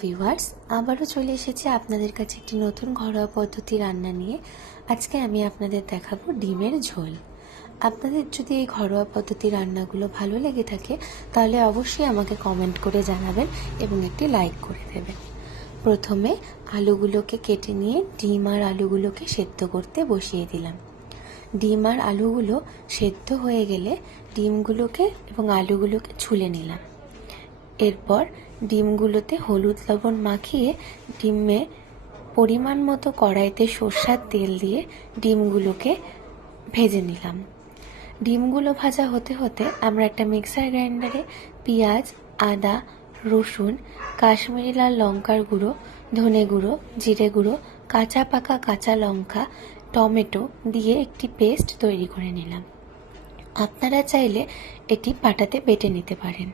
Viewers, আবারও চলে এসেছি আপনাদের কাছে একটি নতুন ঘরোয়া পদ্ধতি রান্না নিয়ে। আজকে আমি আপনাদের দেখাবো ডিমের ঝোল। আপনাদের যদি এই ঘরোয়া পদ্ধতি রান্নাগুলো ভালো লেগে থাকে তাহলে অবশ্যই আমাকে কমেন্ট করে জানাবেন এবং একটি লাইক করে দেবেন। প্রথমে আলুগুলোকে কেটে নিয়ে ডিম আর আলুগুলোকে সেদ্ধ করতে বসিয়ে দিলাম। ডিম আর আলুগুলো সেদ্ধ হয়ে গেলে ডিমগুলোকে এবং আলুগুলোকে ছুলে নিলাম। এরপর ডিমগুলোতে হলুদ লবণ মাখিয়ে ডিমে পরিমাণ মতো কড়াইতে সরষের তেল দিয়ে ডিমগুলোকে ভেজে নিলাম। ডিমগুলো ভাজা হতে হতে আমরা একটা মিক্সার গ্রাইন্ডারে পেঁয়াজ, আদা, রসুন, কাশ্মীরি লাল লঙ্কার গুঁড়ো, ধনে গুঁড়ো, জিরে গুঁড়ো, কাঁচা পাকা কাঁচা লঙ্কা, টমেটো দিয়ে একটি পেস্ট তৈরি করে নিলাম। আপনারা চাইলে এটি পাটাতে বেটে নিতে পারেন।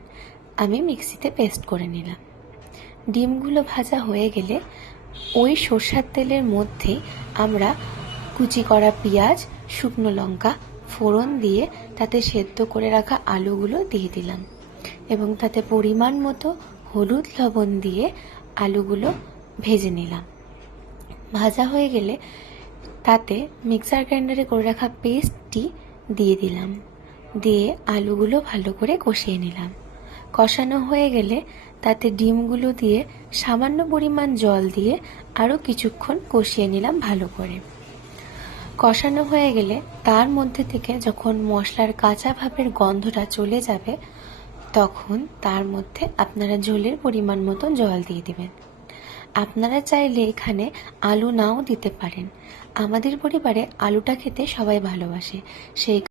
আমি মিক্সিতে পেস্ট করে নিলাম। ডিমগুলো ভাজা হয়ে গেলে ওই সরষের তেলের মধ্যেই আমরা কুচি করা পেঁয়াজ, শুকনো লঙ্কা ফোড়ন দিয়ে তাতে সেদ্ধ করে রাখা আলুগুলো দিয়ে দিলাম এবং তাতে পরিমাণ মতো হলুদ লবণ দিয়ে আলুগুলো ভেজে নিলাম। ভাজা হয়ে গেলে তাতে মিক্সার গ্রাইন্ডারে করে রাখা পেস্টটি দিয়ে দিলাম, দিয়ে আলুগুলো ভালো করে কষিয়ে নিলাম। কষানো হয়ে গেলে তাতে ডিমগুলো দিয়ে সামান্য পরিমাণ জল দিয়ে আরও কিছুক্ষণ কষিয়ে নিলাম ভালো করে। কষানো হয়ে গেলে তার মধ্যে থেকে যখন মশলার কাঁচা ভাবের গন্ধটা চলে যাবে তখন তার মধ্যে আপনারা ঝোলের পরিমাণ মতো জল দিয়ে দেবেন। আপনারা চাইলে এখানে আলু নাও দিতে পারেন। আমাদের পরিবারে আলুটা খেতে সবাই ভালোবাসে, সেই